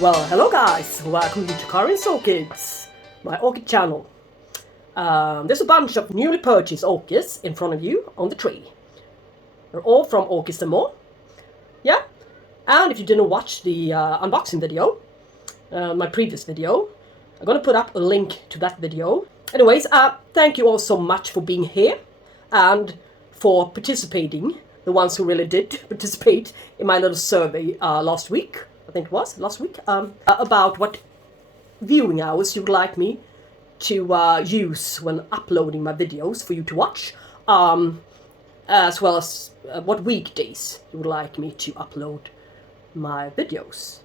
Well, hello guys, welcome to Karge's Orchids, my orchid channel. There's a bunch of newly purchased orchids in front of you on the tree. They're all from Orchids & More. Yeah, and if you didn't watch the unboxing video, my previous video, I'm gonna put up a link to that video. Anyways, thank you all so much for being here and for participating, the ones who really did participate in my little survey last week. I think it was last week, about what viewing hours you would like me to use when uploading my videos for you to watch, as well as what weekdays you would like me to upload my videos.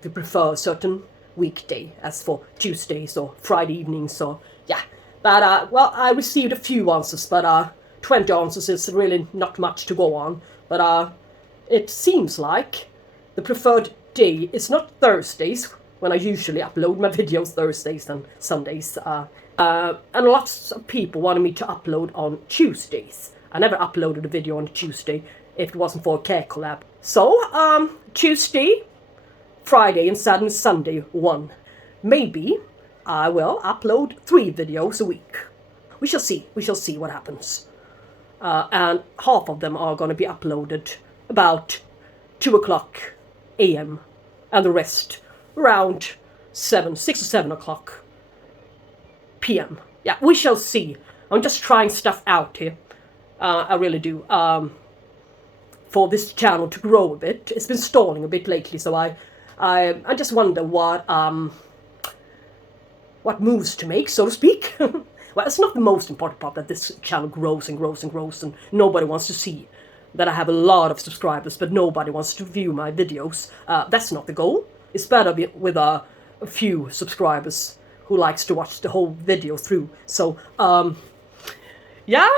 If you prefer a certain weekday, as for Tuesdays or Friday evenings, or yeah. But well, I received a few answers, but 20 answers is really not much to go on. But it seems like the preferred day is not Thursdays, when I usually upload my videos Thursdays and Sundays, and lots of people wanted me to upload on Tuesdays. I never uploaded a video on Tuesday if it wasn't for a care collab. So Tuesday, Friday and Saturday and Sunday one. Maybe I will upload 3 videos a week. We shall see what happens. And half of them are going to be uploaded about 2 o'clock AM, and the rest around 6 or 7 o'clock PM. Yeah, we shall see. I'm just trying stuff out here. I really do. For this channel to grow a bit. It's been stalling a bit lately, so I just wonder what moves to make, so to speak. Well, it's not the most important part that this channel grows and grows and grows, and nobody wants to see that I have a lot of subscribers, but nobody wants to view my videos. That's not the goal. It's better with a few subscribers who likes to watch the whole video through. So, yeah,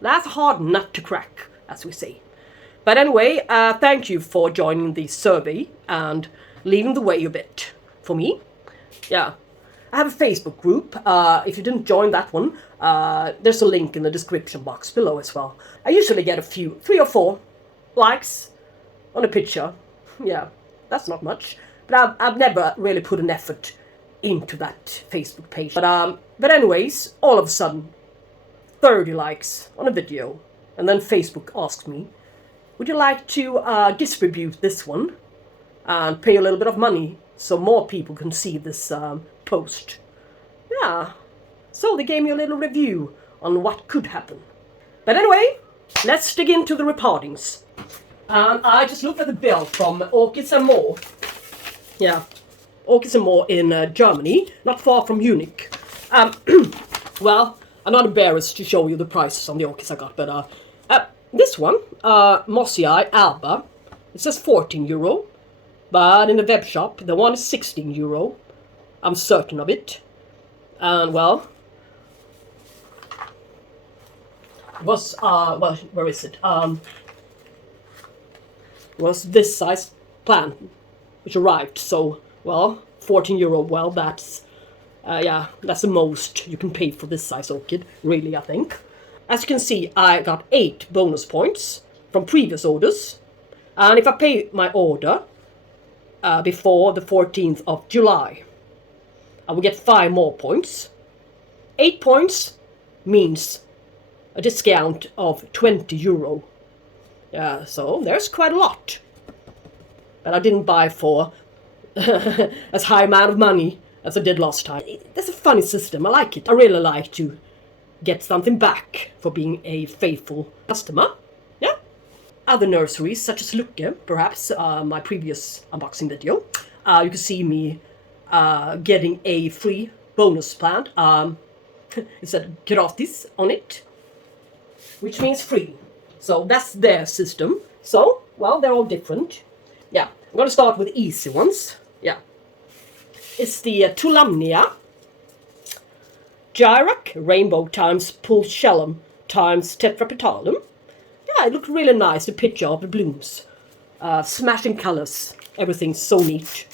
that's a hard nut to crack, as we say. But anyway, thank you for joining the survey and leading the way a bit for me. Yeah. I have a Facebook group. If you didn't join that one, there's a link in the description box below as well. I usually get 3 or 4 likes on a picture. Yeah, that's not much. But I've never really put an effort into that Facebook page. But anyways, all of a sudden, 30 likes on a video. And then Facebook asked me, would you like to distribute this one and pay a little bit of money so more people can see this post? Yeah, so they gave me a little review on what could happen. But anyway, let's dig into the reportings. I just looked at the bill from Orchids & More. Yeah, Orchids & More in Germany, not far from Munich. Well, I'm not embarrassed to show you the prices on the orchids I got, but this one, Mossiae Alba, it says 14 euro. But in the web shop, the one is 16 euro. I'm certain of it. And well, was well, where is it? Was this size plant which arrived? So well, 14 euro. Well, that's yeah, that's the most you can pay for this size orchid, really, I think. As you can see, I got 8 bonus points from previous orders, and if I pay my order before the 14th of July, I will get 5 more points. 8 points means a discount of 20 euro. Yeah, so there's quite a lot. But I didn't buy for as high amount of money as I did last time. That's a funny system. I like it. I really like to get something back for being a faithful customer. Yeah. Other nurseries, such as Lucke, perhaps my previous unboxing video, you can see me getting a free bonus plant. It said gratis on it, which means free. So that's their system. So, well, they're all different. Yeah, I'm going to start with easy ones. Yeah. It's the Tolumnia, Jairak, rainbow times pulchellum times tetrapetalum. Yeah, it looked really nice, the picture of the blooms. Smashing colors. Everything's so neat.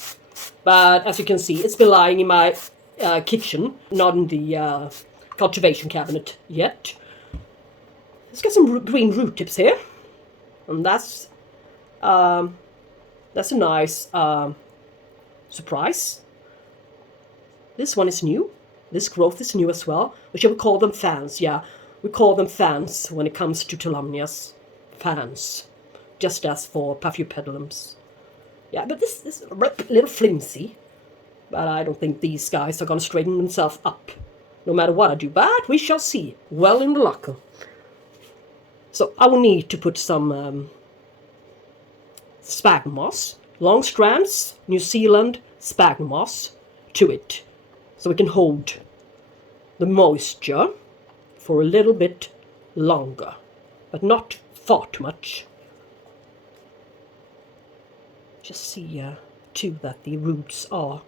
But as you can see, it's been lying in my kitchen, not in the cultivation cabinet yet. Let's get some green root tips here. And that's a nice Surprise. This one is new. This growth is new as well. Or shall we call them fans? Yeah, we call them fans when it comes to Tolumnias. Fans. Just as for Paphiopedilums. Yeah, but this is a little flimsy. But I don't think these guys are going to straighten themselves up. No matter what I do. But we shall see. Well in the Lucke. So I will need to put some sphagnum moss. Long strands, New Zealand sphagnum moss to it. So we can hold the moisture for a little bit longer. But not far too much. Just see too that the roots are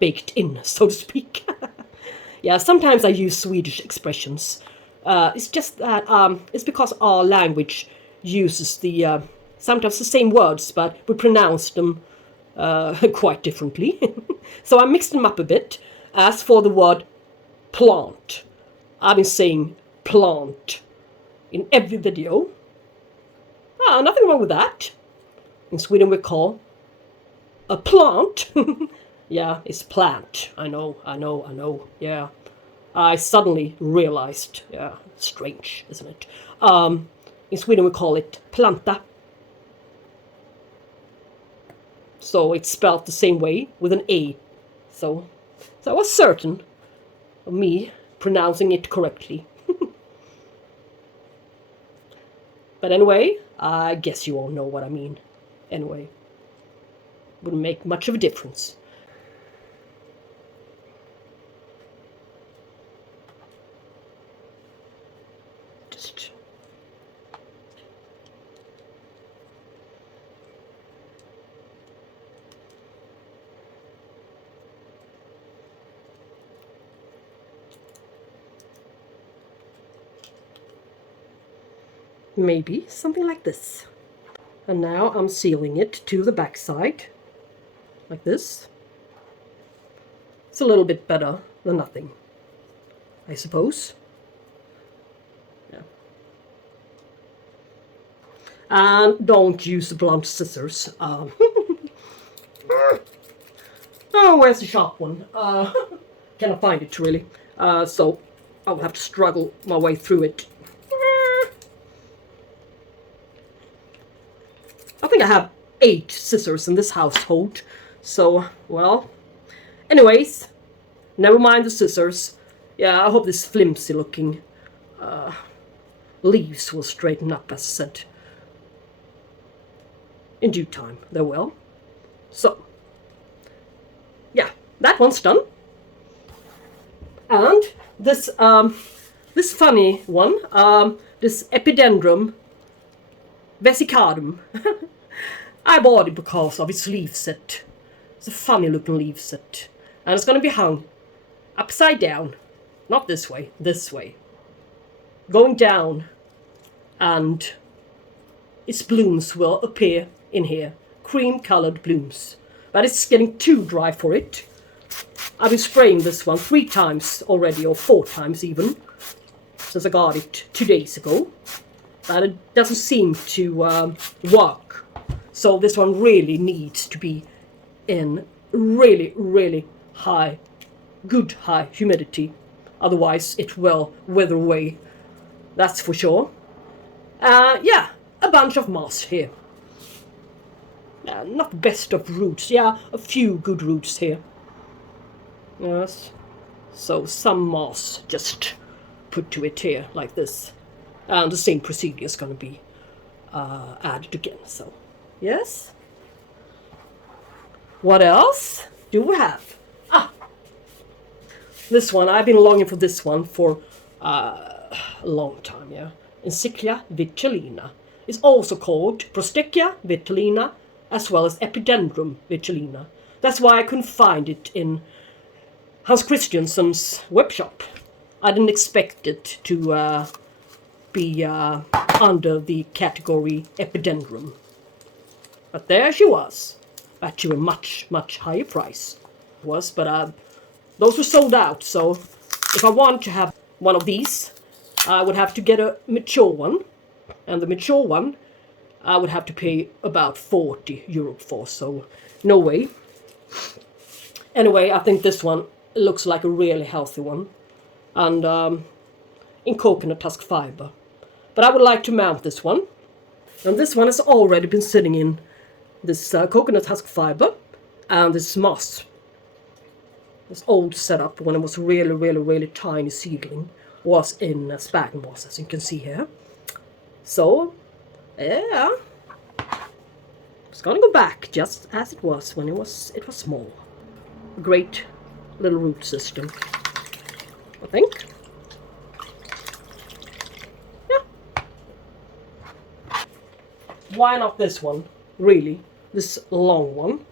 baked in, so to speak. Yeah, sometimes I use Swedish expressions. It's just that it's because our language uses the sometimes the same words, but we pronounce them quite differently. So I mixed them up a bit. As for the word plant, I've been saying plant in every video. Nothing wrong with that. In Sweden we call a plant. Yeah, it's plant. I know. Yeah. I suddenly realized. Yeah, strange, isn't it? In Sweden we call it planta. So it's spelled the same way with an A. So I was certain of me pronouncing it correctly. But anyway, I guess you all know what I mean. Anyway, wouldn't make much of a difference. Just maybe something like this. And now I'm sealing it to the back side, like this. It's a little bit better than nothing, I suppose. Yeah. And don't use the blunt scissors. Oh, where's the sharp one? Cannot find it really. So I'll have to struggle my way through it. I think I have 8 scissors in this household. So, well. Anyways, never mind the scissors. Yeah, I hope this flimsy looking leaves will straighten up, as I said. In due time, they will. So, yeah, that one's done. And this this funny one, this Epidendrum vesicardum. I bought it because of its leaf set. It's a funny looking leaf set. And it's going to be hung upside down. Not this way, this way. Going down. And its blooms will appear in here. Cream colored blooms. But it's getting too dry for it. I've been spraying this one 3 times already, or 4 times even, since I got it 2 days ago. But it doesn't seem to work. So this one really needs to be in really, really high, good high humidity. Otherwise it will wither away. That's for sure. Yeah, a bunch of moss here. Not the best of roots. Yeah, a few good roots here. Yes. So some moss just put to it here, like this. And the same procedure is going to be added again. So, yes. What else do we have? This one. I've been longing for this one for a long time, yeah. Encyclia vitellina. It's also called Prostechia vitellina, as well as Epidendrum vitellina. That's why I couldn't find it in Hans Christiansen's webshop. I didn't expect it to be under the category Epidendrum. But there she was. At a much, much higher price. Was, but those were sold out, so if I want to have one of these, I would have to get a mature one. And the mature one, I would have to pay about €40 for, so no way. Anyway, I think this one looks like a really healthy one, and in coconut husk fiber. But I would like to mount this one, and this one has already been sitting in this coconut husk fiber and this moss. This old setup when it was really tiny seedling was in sphagnum moss, as you can see here. So yeah, it's gonna go back just as it was when it was small. A great little root system, I think. Yeah. Why not this one? Really, this long one.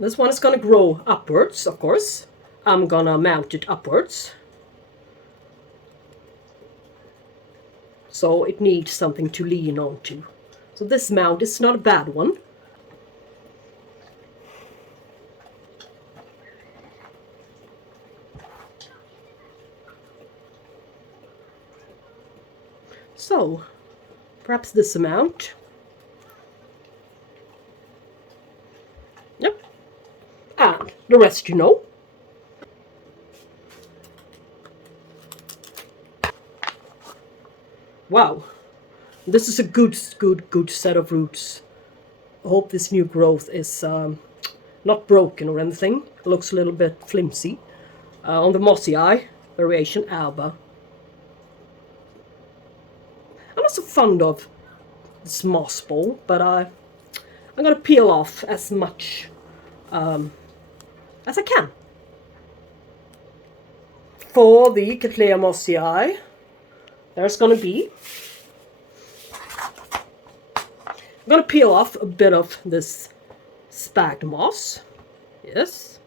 This one is gonna grow upwards, of course. I'm gonna mount it upwards. So it needs something to lean onto. So this mount is not a bad one. So, perhaps this amount. Yep. And the rest you know. Wow, this is a good set of roots. I hope this new growth is not broken or anything. It looks a little bit flimsy. On the Mossiae variation Alba. I'm not so fond of this moss ball, but I'm gonna peel off as much as I can. For the Cattleya Mossiae, there's gonna be, I'm gonna peel off a bit of this sphagnum moss. Yes.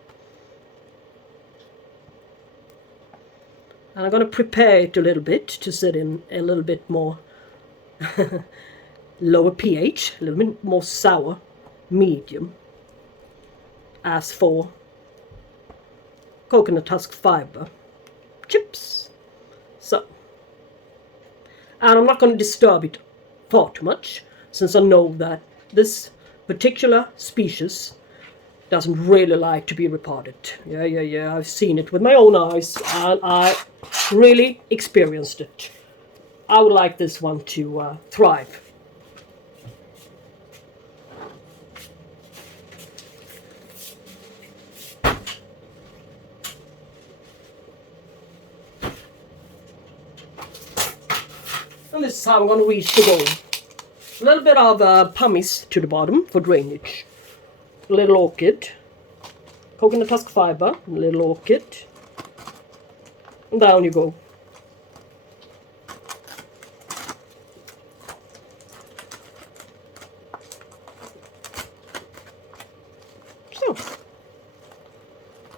And I'm gonna prepare it a little bit to sit in a little bit more lower pH, a little bit more sour, medium. As for coconut husk fiber chips. So, and I'm not going to disturb it far too much, since I know that this particular species doesn't really like to be repotted. Yeah, I've seen it with my own eyes, and I really experienced it. I would like this one to thrive. And this is how I'm going to reach the goal. A little bit of pumice to the bottom for drainage. A little orchid. Coconut husk fiber. A little orchid. And down you go. So,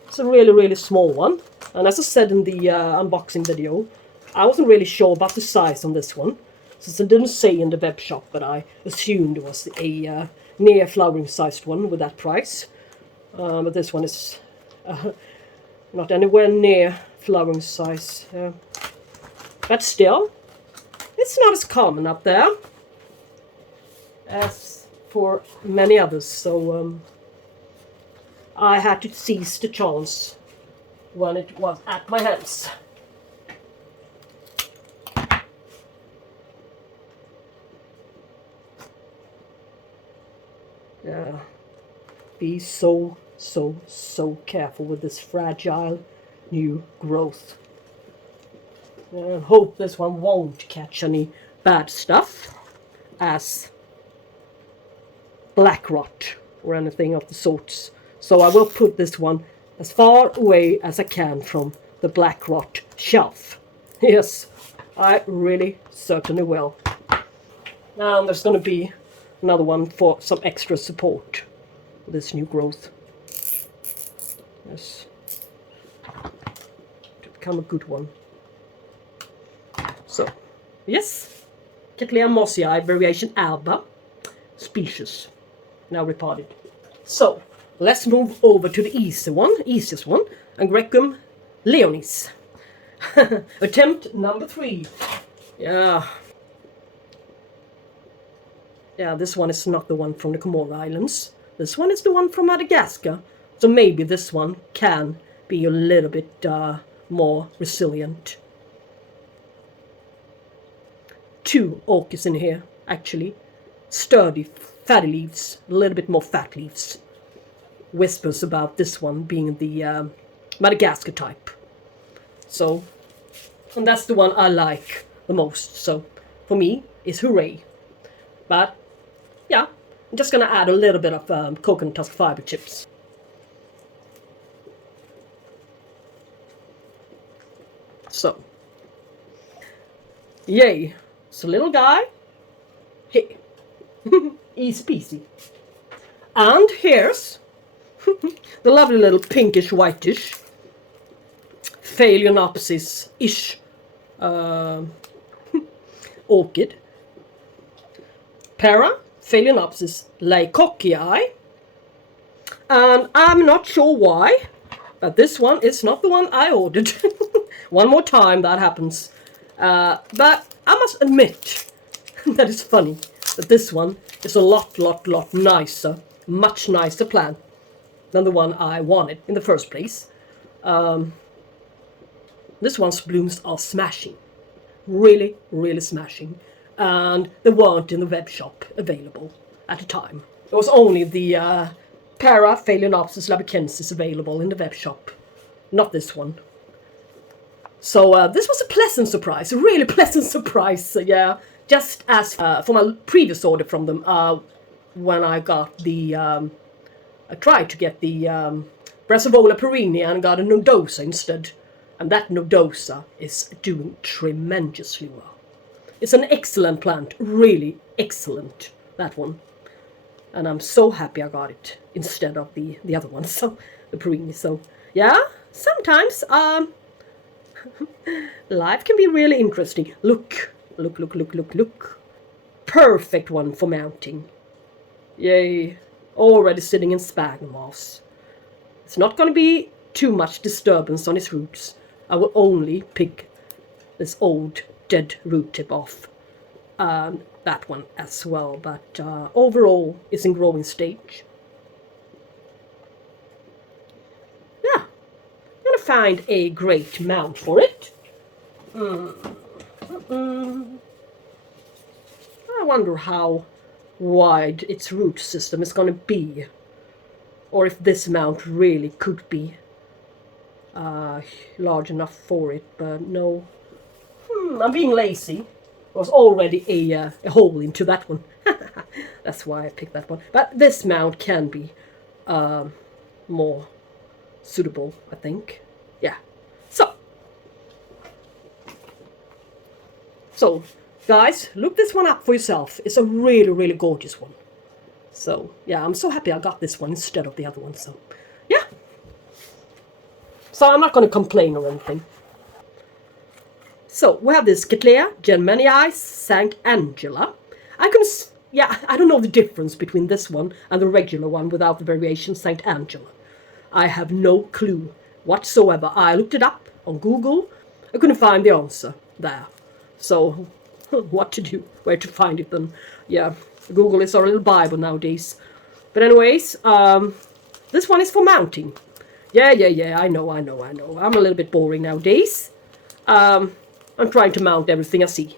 it's a really small one. And as I said in the unboxing video, I wasn't really sure about the size on this one, since it didn't say in the web shop, but I assumed it was a near flowering sized one with that price. But this one is not anywhere near flowering size. But still, it's not as common up there as for many others, so I had to seize the chance when it was at my hands. Yeah, be so careful with this fragile new growth. And hope this one won't catch any bad stuff as black rot or anything of the sorts. So I will put this one as far away as I can from the black rot shelf. Yes, I really certainly will. Now there's going to be another one for some extra support for this new growth. Yes. To become a good one. So, yes. Cattleya Mossiae variation Alba species. Now repotted. So, let's move over to the easiest one. Angraecum Leonis. Attempt number 3. Yeah, this one is not the one from the Comoro Islands. This one is the one from Madagascar, so maybe this one can be a little bit more resilient. 2 orchids in here, actually. Sturdy, fatty leaves, a little bit more fat leaves. Whispers about this one being the Madagascar type. So, and that's the one I like the most. So, for me, it's hooray. But, yeah, I'm just gonna add a little bit of coconut husk fiber chips. So, yay. It's a little guy. Hey. Easy peasy. And here's the lovely little pinkish whitish Phalaenopsis-ish orchid. Paraphalaenopsis Leocockii. And I'm not sure why, but this one is not the one I ordered. One more time that happens. But I must admit that it's funny that this one is a lot nicer, much nicer plant than the one I wanted in the first place. This one's blooms are smashing. Really smashing. And they weren't in the web shop available at the time. There was only the Paraphalaenopsis Labukensis available in the web shop. Not this one. So this was a pleasant surprise, a really pleasant surprise, yeah. Just as for my previous order from them, when I got the, I tried to get the Brassavola perennia and got a nodosa instead. And that nodosa is doing tremendously well. It's an excellent plant, really excellent, that one. And I'm so happy I got it instead of the other one, so the perennia. So yeah, sometimes life can be really interesting. Look. Perfect one for mounting. Yay. Already sitting in sphagnum moss. It's not going to be too much disturbance on its roots. I will only pick this old dead root tip off. That one as well. But overall, it's in growing stage. Yeah. I'm going to find a great mount for it. I wonder how wide its root system is going to be, or if this mount really could be large enough for it, but no. I'm being lazy. There was already a hole into that one. That's why I picked that one. But this mount can be more suitable, I think. Yeah. So, guys, look this one up for yourself. It's a really gorgeous one. So, yeah, I'm so happy I got this one instead of the other one. So, yeah. So, I'm not going to complain or anything. So, we have this Cattleya, Jenmanii, St. Angela. I don't know the difference between this one and the regular one without the variation St. Angela. I have no clue whatsoever. I looked it up on Google. I couldn't find the answer there. So, what to do, where to find it then. Yeah, Google is our little Bible nowadays. But anyways, this one is for mounting. Yeah, I know. I'm a little bit boring nowadays. I'm trying to mount everything I see.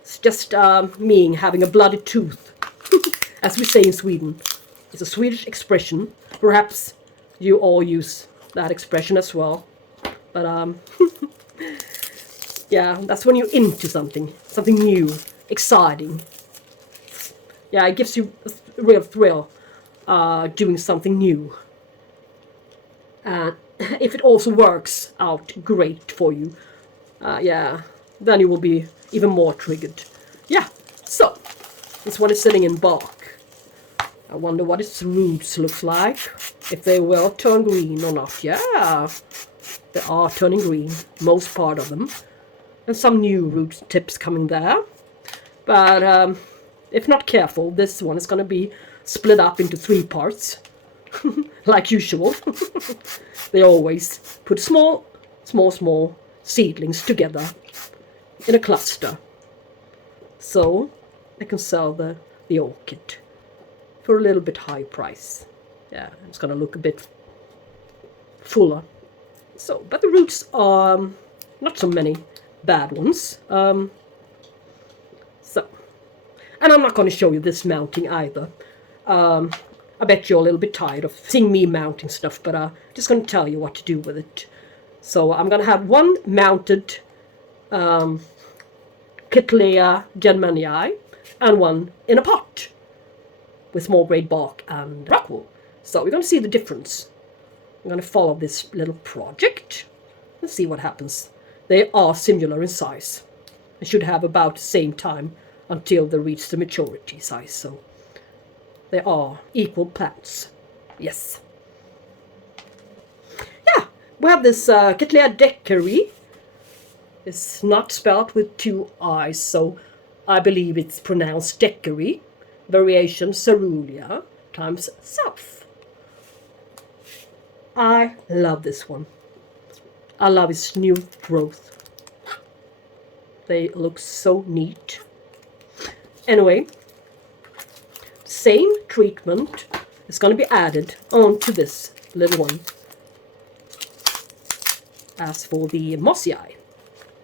It's just me having a bloody tooth, as we say in Sweden. It's a Swedish expression. Perhaps you all use that expression as well. But yeah, that's when you're into something new, exciting. Yeah, it gives you a real thrill doing something new. And if it also works out great for you, yeah, then you will be even more triggered. Yeah, so this one is sitting in bark. I wonder what its roots looks like, if they will turn green or not. Yeah, they are turning green, most part of them. And some new root tips coming there. But if not careful, this one is going to be split up into 3 parts. Like usual. They always put small seedlings together in a cluster. So they can sell the orchid. for a little bit higher price. Yeah, it's gonna look a bit fuller. So, but the roots are not so many bad ones. So, and I'm not going to show you this mounting either. I bet you're a little bit tired of seeing me mounting stuff, but I'm just going to tell you what to do with it. So I'm going to have one mounted Cattleya Jenmanii and one in a pot with small grade bark and rockwool. So we're going to see the difference. I'm going to follow this little project and see what happens. They are similar in size. They should have about the same time until they reach the maturity size. So they are equal plants. Yes. Yeah, we have this Orchidegartneriet. It's not spelled with 2 I's, so I believe it's pronounced Deckeri. Variation Cerulean times South. I love this one. I love its new growth. They look so neat. Anyway, same treatment is going to be added onto this little one as for the Mossiae.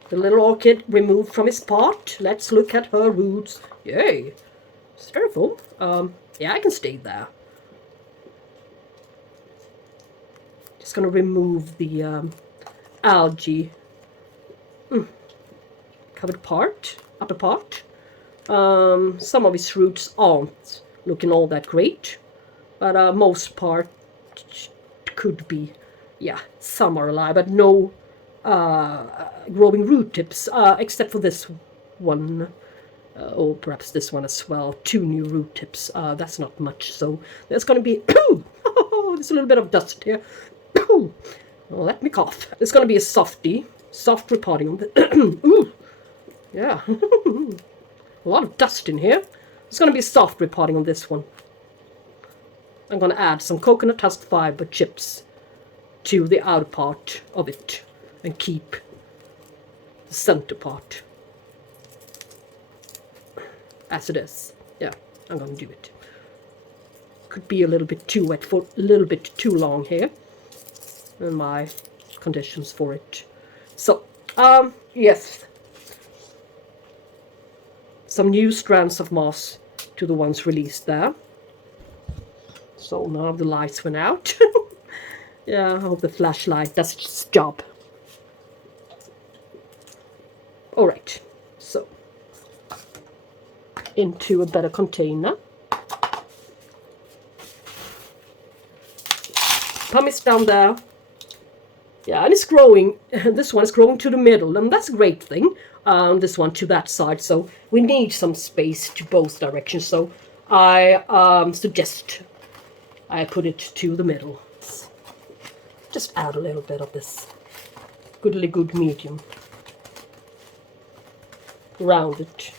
The little orchid removed from its pot. Let's look at her roots. Yay! Styrofoam. Yeah, I can stay there. Just going to remove the algae covered part, upper part. Some of its roots aren't looking all that great, but most part could be, yeah, some are alive, but no growing root tips, except for this one, or perhaps this one as well. 2 new root tips. That's not much, so there's going to be there's a little bit of dust here. Let me cough. It's going to be a soft repotting on the ooh, yeah. A lot of dust in here. It's going to be soft repotting on this one. I'm going to add some coconut husk fiber chips to the outer part of it and keep the center part as it is. Yeah, I'm going to do it. Could be a little bit too wet for a little bit too long here, and my conditions for it. So, yes. Some new strands of moss to the ones released there. So now the lights went out. Yeah, I hope the flashlight does its job. Alright, so into a better container. Pumice down there. Yeah, and it's growing. This one is growing to the middle, and that's a great thing. This one to that side, so we need some space to both directions. So I suggest I put it to the middle. Just add a little bit of this goodly good medium around it,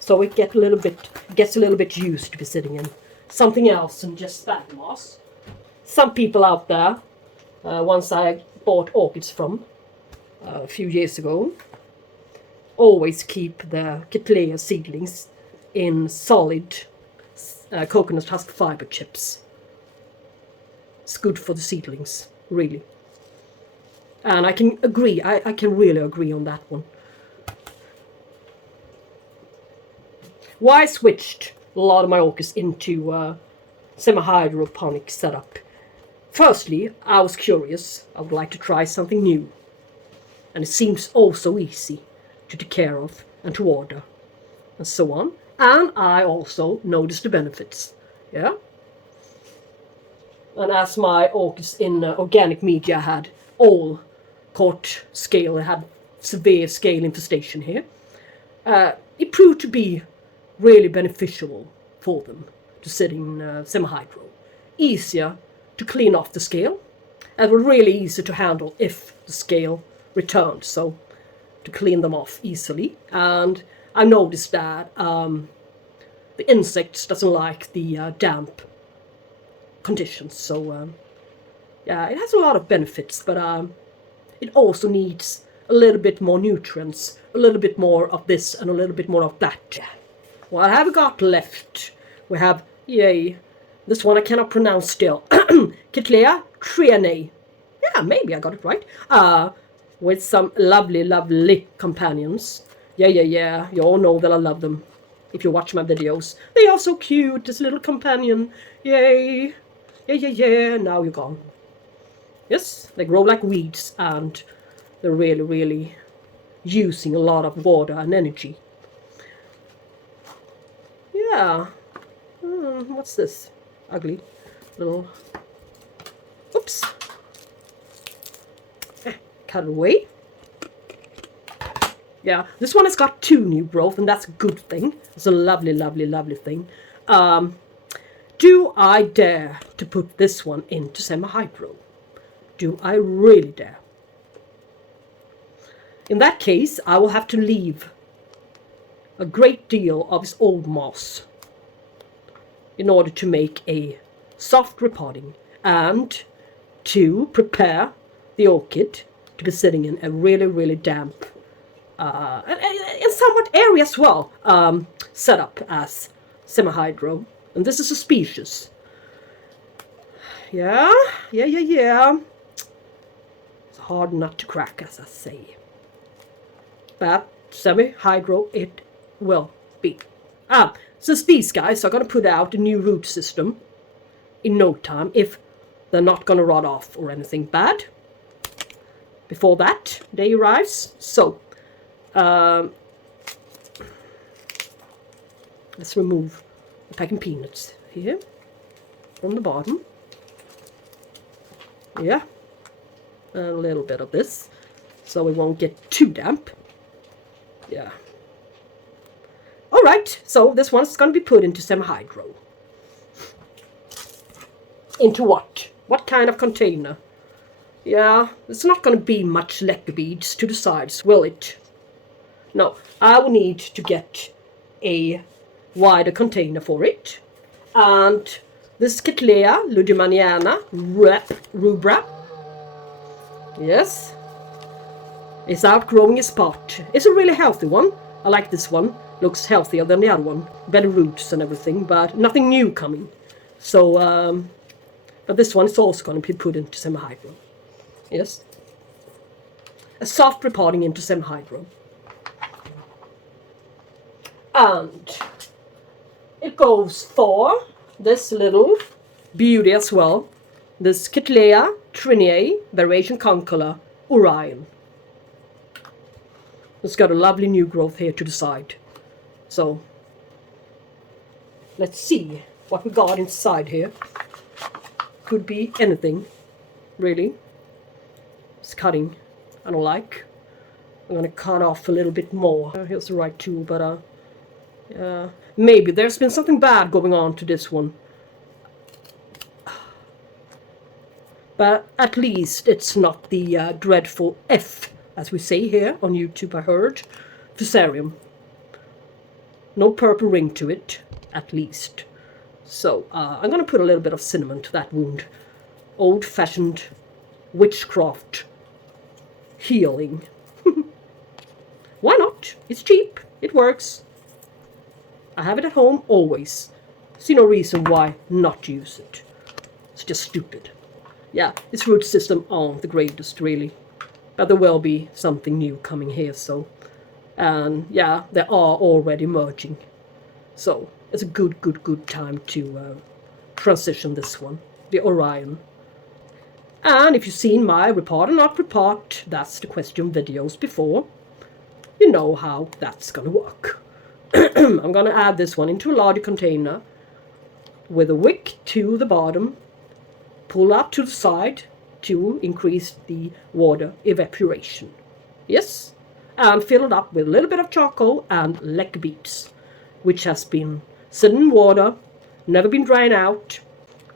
so it gets a little bit used to be sitting in something else than just that moss. Some people out there, once I bought orchids from a few years ago, always keep the Cattleya seedlings in solid coconut husk fiber chips. It's good for the seedlings, really. And I can agree, I can really agree on that one. Why I switched a lot of my orchids into semi-hydroponic setup. Firstly, I was curious. I would like to try something new. And it seems also easy to take care of and to order and so on. And I also noticed the benefits. Yeah. And as my orchids in organic media had all caught scale, it had severe scale infestation here, it proved to be really beneficial for them to sit in semi-hydro. Easier to clean off the scale, and were really easy to handle if the scale returned, so to clean them off easily. And I noticed that the insects doesn't like the damp conditions, so yeah, it has a lot of benefits, but it also needs a little bit more nutrients, a little bit more of this and a little bit more of that. What have we got left? We have, yay, This one I cannot pronounce still. Cattleya, Trianae. Yeah, maybe I got it right. With some lovely, lovely companions. Yeah. You all know that I love them. If you watch my videos. They are so cute, this little companion. Yay. Yeah. Now you're gone. Yes, they grow like weeds and they're really, really using a lot of water and energy. Yeah. What's this? Ugly little... Oops. Cut it away. Yeah, this one has got 2 new growth, and that's a good thing. It's a lovely, lovely, lovely thing. Do I dare to put this one into semi-hydro? Do I really dare? In that case, I will have to leave a great deal of its old moss in order to make a soft repotting and to prepare the orchid to be sitting in a really, really damp and somewhat airy as well setup as semi-hydro. And this is a species. Yeah. It's a hard nut to crack, as I say. But semi-hydro it will be. Since these guys are going to put out a new root system in no time, if they're not going to rot off or anything bad before that day arrives. So let's remove the packing peanuts here from the bottom. Yeah, and a little bit of this so it won't get too damp. Yeah. Alright, so this one's going to be put into semi-hydro. Into what? What kind of container? Yeah, it's not going to be much Lucke beads to the sides, will it? No, I will need to get a wider container for it. And this Cattleya ludimaniana rubra, yes, is outgrowing its pot. It's a really healthy one. I like this one. Looks healthier than the other one. Better roots and everything, but nothing new coming. So, but this one is also going to be put into semi-hydro. Yes. A soft repotting into semi-hydro. And it goes for this little beauty as well. This Cattleya Trianae variation concolor Orion. It's got a lovely new growth here to the side. So let's see what we got inside here. Could be anything, really. It's cutting. I don't like. I'm gonna cut off a little bit more. Here's the right tool, but maybe there's been something bad going on to this one. But at least it's not the dreadful F, as we say here on YouTube, I heard. Fusarium. No purple ring to it, at least. So, I'm going to put a little bit of cinnamon to that wound. Old-fashioned witchcraft healing. Why not? It's cheap. It works. I have it at home always. See no reason why not use it. It's just stupid. Yeah, its root system aren't the greatest, really. But there will be something new coming here, so... And yeah, they are already merging. So it's a good time to transition this one, the Orion. And if you've seen my repot or not repot, that's the question videos before, you know how that's gonna work. I'm gonna add this one into a larger container with a wick to the bottom, pull up to the side to increase the water evaporation. Yes? And fill it up with a little bit of charcoal and Lucke beads, which has been sitting in water, never been dried out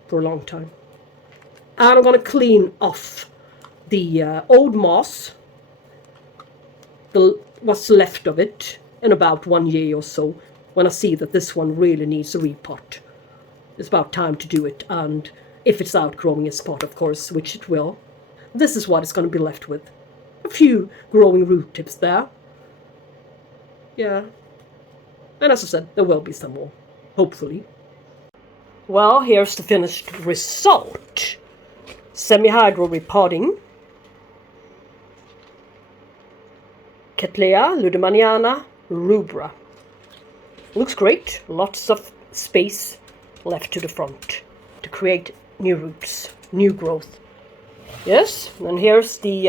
for a long time. And I'm going to clean off the old moss, what's left of it, in about 1 year or so, when I see that this one really needs a repot. It's about time to do it, and if it's outgrowing its pot, of course, which it will, this is what it's going to be left with. A few growing root tips there. Yeah. And as I said, there will be some more. Hopefully. Well, here's the finished result. Semi-hydro repotting. Cattleya, Ludemaniana, rubra. Looks great. Lots of space left to the front to create new roots, new growth. Yes, and here's the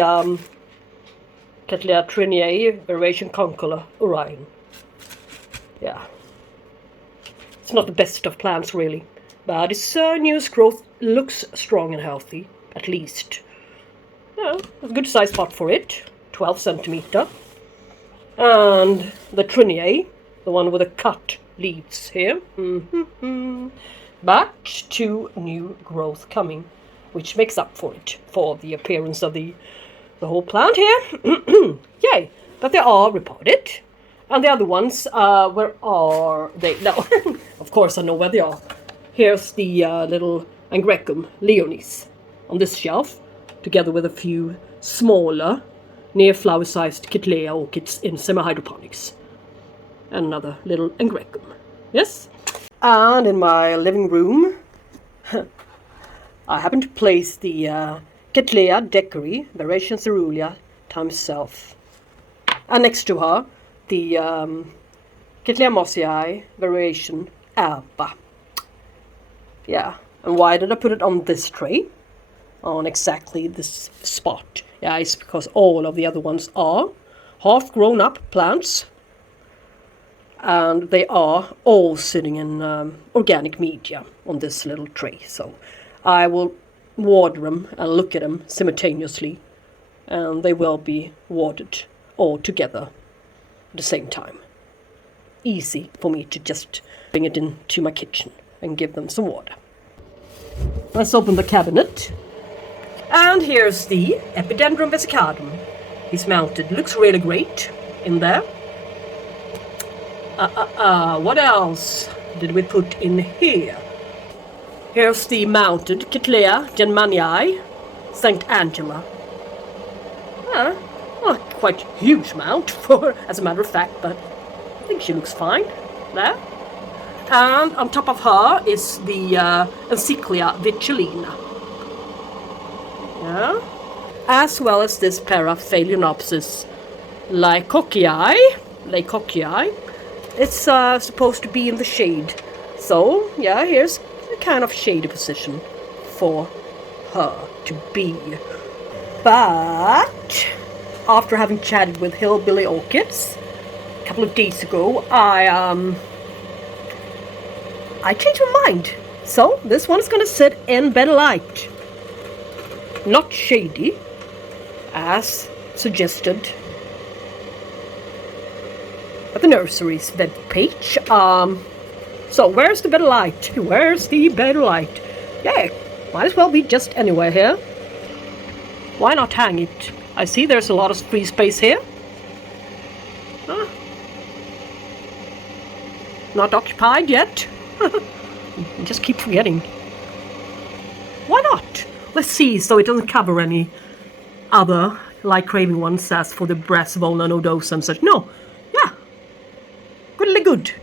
Cattleya Trianae variation concolor Orion. Yeah, it's not the best of plants really, but its newest growth looks strong and healthy, at least. Yeah, a good size pot for it, 12 centimeter. And the Trianae, the one with the cut leaves here. But 2 new growth coming, which makes up for it, for the appearance of the whole plant here. Yay! But they are repotted. And the other ones, where are they? No, of course I know where they are. Here's the little Angraecum, Leonis, on this shelf, together with a few smaller, near flower-sized Cattleya orchids in semi-hydroponics. And another little Angraecum. Yes? And in my living room, I happen to place the Cattleya decori, variation cerulean, times self. And next to her, the Cattleya Mossiae, variation Alba. Yeah, and why did I put it on this tray? On exactly this spot. Yeah, it's because all of the other ones are half grown up plants. And they are all sitting in organic media on this little tray. So I will water them and look at them simultaneously. And they will be watered all together at the same time. Easy for me to just bring it into my kitchen and give them some water. Let's open the cabinet. And here's the Epidendrum vesicardum. He's mounted. Looks really great in there. What else did we put in here? Here's the mounted Cattleya Jenmanii, St. Angela. Well, quite huge mount for, as a matter of fact, but I think she looks fine there. And on top of her is the Encyclia Vitulina. Yeah. As well as this Paraphalaenopsis Leococcii. It's supposed to be in the shade. So, yeah, here's a kind of shady position for her to be. But after having chatted with Hillbilly Orchids a couple of days ago, I changed my mind. So, this one is going to sit in better light. Not shady, as suggested at the nursery's web page. So where's the better light? Where's the better light? Yeah, might as well be just anywhere here. Why not hang it? I see there's a lot of free space here. Not occupied yet. Just keep forgetting. Why not? Let's see, so it doesn't cover any other light-craving ones as for the brass vola nodosa and such. No, yeah.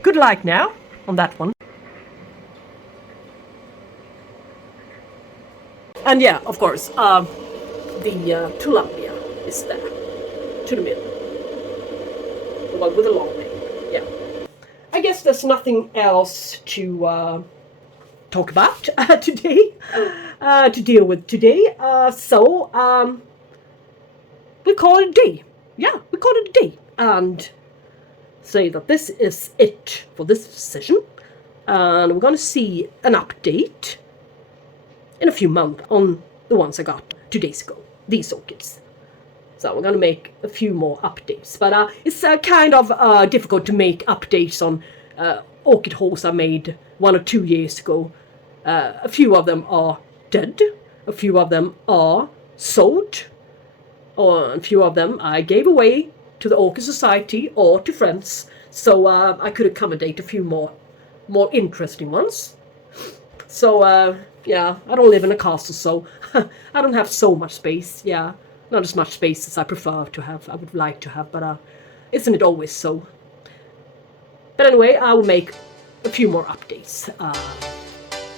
Good light now on that one. And yeah, of course, the Tolumnia is there, to the middle. The one with the long name, yeah. I guess there's nothing else to talk about today, to deal with today. So we call it a day. Yeah, we call it a day. And say that this is it for this session. And we're going to see an update in a few months on the ones I got 2 days ago. These orchids. So we're going to make a few more updates. But it's kind of difficult to make updates on orchid hauls I made 1 or 2 years ago. A few of them are dead. A few of them are sold. Or a few of them I gave away to the Orchid Society or to friends. So I could accommodate a few more interesting ones. So yeah, I don't live in a castle, so I don't have so much space. Yeah, not as much space as I prefer to have. I would like to have, but isn't it always so? But anyway, I will make a few more updates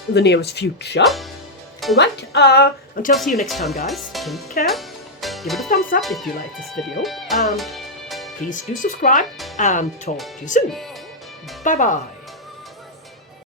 in the nearest future. Alright, until see you next time, guys. Take care. Give it a thumbs up if you like this video. Please do subscribe and talk to you soon. Bye bye.